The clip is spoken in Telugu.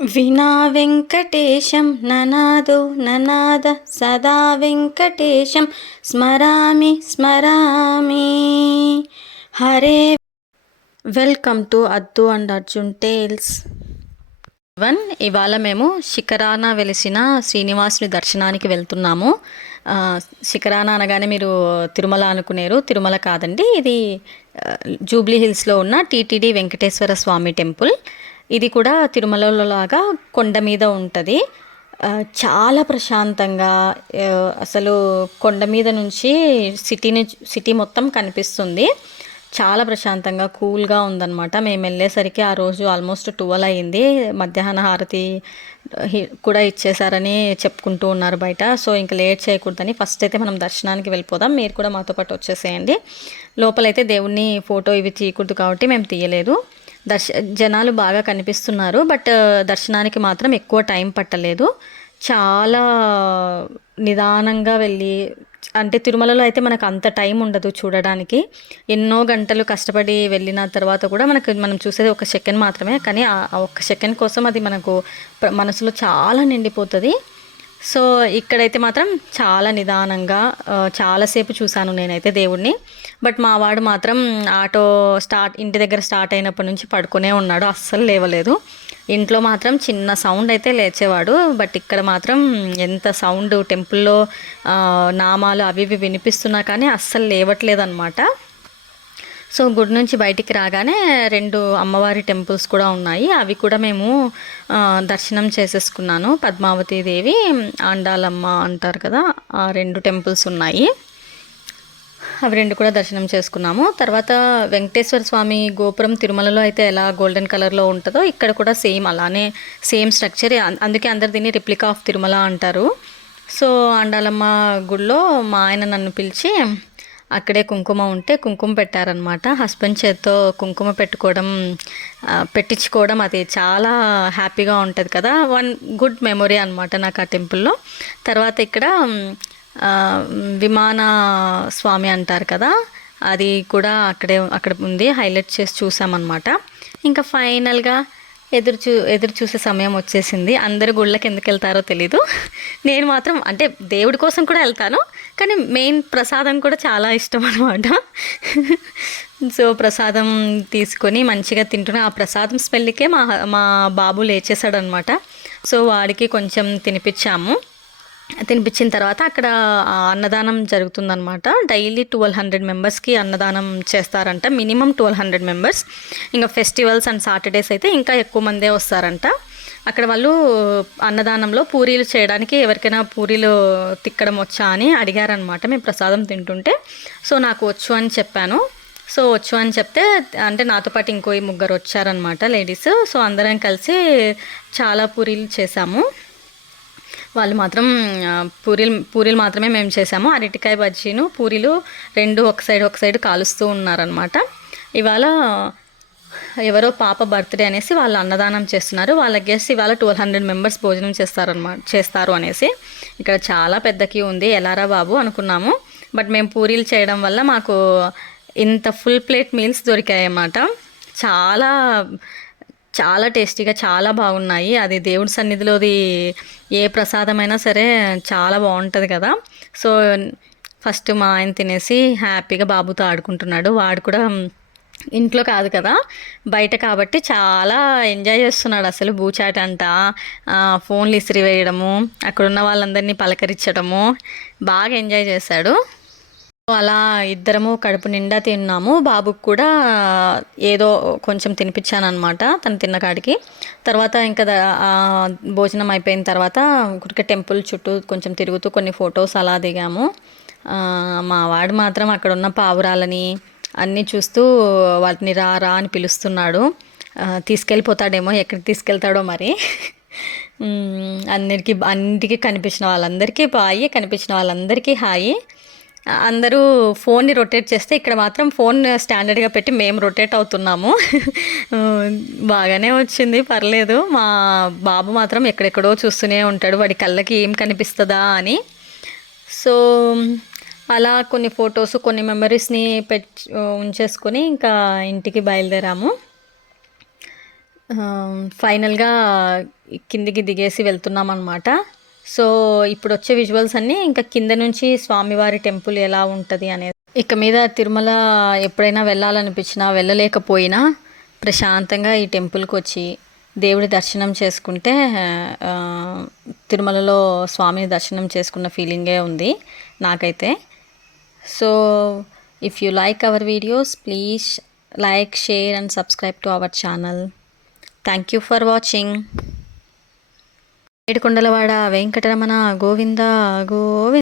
వినా వెంకటేశం ననాదో ననాద సదా వెంకటేశం స్మరామి స్మరామి. హరే. Welcome to Addu and Arjun tales. ఇవాళ మేము శిఖరాన వెలిసిన శ్రీనివాసుని దర్శనానికి వెళ్తున్నాము. శిఖరాన అనగానే మీరు తిరుమల అనుకునేరు, తిరుమల కాదండి, ఇది జూబ్లీ హిల్స్లో ఉన్న టీటీడీ వెంకటేశ్వర స్వామి టెంపుల్. ఇది కూడా తిరుమలలో లాగా కొండ మీద ఉంటుంది. చాలా ప్రశాంతంగా, అసలు కొండ మీద నుంచి సిటీ మొత్తం కనిపిస్తుంది. చాలా ప్రశాంతంగా కూల్గా ఉందన్నమాట. మేము వెళ్ళేసరికి ఆ రోజు ఆల్మోస్ట్ 12 అయింది. మధ్యాహ్న హారతి కూడా ఇచ్చేసారని చెప్పుకుంటూ ఉన్నారు బయట. సో ఇంకా లేట్ చేయకూడదని ఫస్ట్ అయితే మనం దర్శనానికి వెళ్ళిపోదాం. మీరు కూడా మాతో పాటు వచ్చేసేయండి. లోపలైతే దేవుణ్ణి ఫోటో ఇవి తీయకూడదు కాబట్టి మేము తీయలేదు. జనాలు బాగా కనిపిస్తున్నారు, బట్ దర్శనానికి మాత్రం ఎక్కువ టైం పట్టలేదు. చాలా నిదానంగా వెళ్ళి, అంటే తిరుమలలో అయితే మనకు అంత టైం ఉండదు చూడడానికి. ఎన్నో గంటలు కష్టపడి వెళ్ళిన తర్వాత కూడా మనం చూసేది 1 సెకండ్ మాత్రమే, కానీ ఆ 1 సెకండ్ కోసం అది మనకు మనసులో చాలా నిండిపోతుంది. సో ఇక్కడైతే మాత్రం చాలా నిదానంగా చాలాసేపు చూశాను నేనైతే దేవుడిని. బట్ మా వాడు మాత్రం ఆటో ఇంటి దగ్గర స్టార్ట్ అయినప్పటి నుంచి పడుకునే ఉన్నాడు, అస్సలు లేవలేదు. ఇంట్లో మాత్రం చిన్న సౌండ్ అయితే లేచేవాడు, బట్ ఇక్కడ మాత్రం ఎంత సౌండ్, టెంపుల్లో నామాలు అవి ఇవి వినిపిస్తున్నా కానీ అస్సలు లేవట్లేదు అనమాట. సో గుడి నుంచి బయటికి రాగానే 2 అమ్మవారి టెంపుల్స్ కూడా ఉన్నాయి. అవి కూడా మేము దర్శనం చేసేసుకున్నాను. పద్మావతి దేవి, ఆండాలమ్మ అంటారు కదా, ఆ 2 టెంపుల్స్ ఉన్నాయి. అవి 2 కూడా దర్శనం చేసుకున్నాము. తర్వాత వెంకటేశ్వర స్వామి గోపురం తిరుమలలో అయితే ఎలా గోల్డెన్ కలర్లో ఉంటుందో ఇక్కడ కూడా సేమ్ అలానే, సేమ్ స్ట్రక్చర్. అందుకే అందరు దీన్ని రిప్లికా ఆఫ్ తిరుమల అంటారు. సో ఆండాలమ్మ గుడిలో మా ఆయన నన్ను పిలిచి అక్కడే కుంకుమ ఉంటే కుంకుమ పెట్టారనమాట. హస్బెండ్ చేత్తో కుంకుమ పెట్టించుకోవడం అది చాలా హ్యాపీగా ఉంటుంది కదా. గుడ్ మెమొరీ అనమాట నాకు ఆ టెంపుల్లో. తర్వాత ఇక్కడ విమాన స్వామి అంటారు కదా, అది కూడా అక్కడ ఉంది, హైలైట్ చేసి చూసామన్నమాట. ఇంకా ఫైనల్గా ఎదురు చూసే సమయం వచ్చేసింది. అందరు గుళ్ళకి ఎందుకు వెళ్తారో తెలీదు, నేను మాత్రం అంటే దేవుడి కోసం కూడా వెళ్తాను, కానీ మెయిన్ ప్రసాదం కూడా చాలా ఇష్టం అనమాట. సో ప్రసాదం తీసుకొని మంచిగా తింటున్నా. ఆ ప్రసాదం స్మెల్కే మా బాబు లేచేసాడనమాట. సో వాడికి కొంచెం తినిపించిన తర్వాత అక్కడ అన్నదానం జరుగుతుందనమాట. డైలీ 1200 మెంబర్స్కి అన్నదానం చేస్తారంట, మినిమం 1200 మెంబర్స్. ఇంకా ఫెస్టివల్స్ అండ్ సాటర్డేస్ అయితే ఇంకా ఎక్కువ మందే వస్తారంట. అక్కడ వాళ్ళు అన్నదానంలో పూరీలు చేయడానికి, ఎవరికైనా పూరీలు తిక్కడం వచ్చా అని అడిగారనమాట మేము ప్రసాదం తింటుంటే. సో నాకు వచ్చు అని చెప్పాను. సో వచ్చు అని చెప్తే, అంటే నాతో పాటు ఇంకో 3 వచ్చారనమాట లేడీస్. సో అందరం కలిసి చాలా పూరీలు చేసాము. వాళ్ళు మాత్రం పూరీలు మాత్రమే మేము చేసాము. అరటికాయ బజ్జీను పూరీలు 2 ఒక సైడ్ కాలుస్తూ ఉన్నారనమాట. ఇవాళ ఎవరో పాప బర్త్డే అనేసి వాళ్ళు అన్నదానం చేస్తున్నారు. వాళ్ళ గెస్ట్ ఇవాళ 1200 మెంబర్స్ భోజనం చేస్తారు అనేసి. ఇక్కడ చాలా పెద్ద క్యూ ఉంది, ఎలారా బాబు అనుకున్నాము. బట్ మేము పూరీలు చేయడం వల్ల మాకు ఇంత ఫుల్ ప్లేట్ మీల్స్ దొరికాయి అన్నమాట. చాలా టేస్టీగా, చాలా బాగున్నాయి. అది దేవుడి సన్నిధిలోది ఏ ప్రసాదమైనా సరే చాలా బాగుంటుంది కదా. సో ఫస్ట్ మా ఆయన తినేసి హ్యాపీగా బాబుతో ఆడుకుంటున్నాడు. వాడు కూడా ఇంట్లో కాదు కదా, బయట కాబట్టి చాలా ఎంజాయ్ చేస్తున్నాడు. అసలు బూచాట అంట, ఫోన్లు ఇసిరి వేయడము, అక్కడున్న వాళ్ళందరినీ పలకరించడము, బాగా ఎంజాయ్ చేశాడు. అలా ఇద్దరము కడుపు నిండా తిన్నాము. బాబుకు కూడా ఏదో కొంచెం తినిపించాను అనమాట తను తిన్న కాడికి. తర్వాత ఇంకా భోజనం అయిపోయిన తర్వాత గుడికి టెంపుల్ చుట్టూ కొంచెం తిరుగుతూ కొన్ని ఫొటోస్ అలా దిగాము. మా వాడు మాత్రం అక్కడ ఉన్న పావురాలని అన్నీ చూస్తూ వాటిని రా అని పిలుస్తున్నాడు. తీసుకెళ్ళిపోతాడేమో, ఎక్కడికి తీసుకెళ్తాడో మరి. అన్నిటికీ కనిపించిన వాళ్ళందరికీ బాయ్, కనిపించిన వాళ్ళందరికీ హాయి. అందరూ ఫోన్ని రొటేట్ చేస్తే ఇక్కడ మాత్రం ఫోన్ స్టాండర్డ్గా పెట్టి మేము రొటేట్ అవుతున్నాము. బాగానే వచ్చింది, పర్లేదు. మా బాబు మాత్రం ఎక్కడెక్కడో చూస్తూనే ఉంటాడు, వాడి కళ్ళకి ఏం కనిపిస్తుందా అని. సో అలా కొన్ని ఫొటోస్, కొన్ని మెమరీస్ని ఉంచేసుకొని ఇంకా ఇంటికి బయలుదేరాము. ఫైనల్గా కిందికి దిగేసి వెళ్తున్నాం అనమాట. సో ఇప్పుడు వచ్చే విజువల్స్ అన్నీ ఇంకా కింద నుంచి స్వామివారి టెంపుల్ ఎలా ఉంటుంది అనేది. ఇక మీద తిరుమల ఎప్పుడైనా వెళ్ళాలనిపించినా వెళ్ళలేకపోయినా ప్రశాంతంగా ఈ టెంపుల్కి వచ్చి దేవుడి దర్శనం చేసుకుంటే ఆ, తిరుమలలో స్వామిని దర్శనం చేసుకున్న ఫీలింగే ఉంది నాకైతే. So if you like our videos please like, share and subscribe to our channel. Thank you for watching. Edukondalavada Venkataramana Govinda Govinda.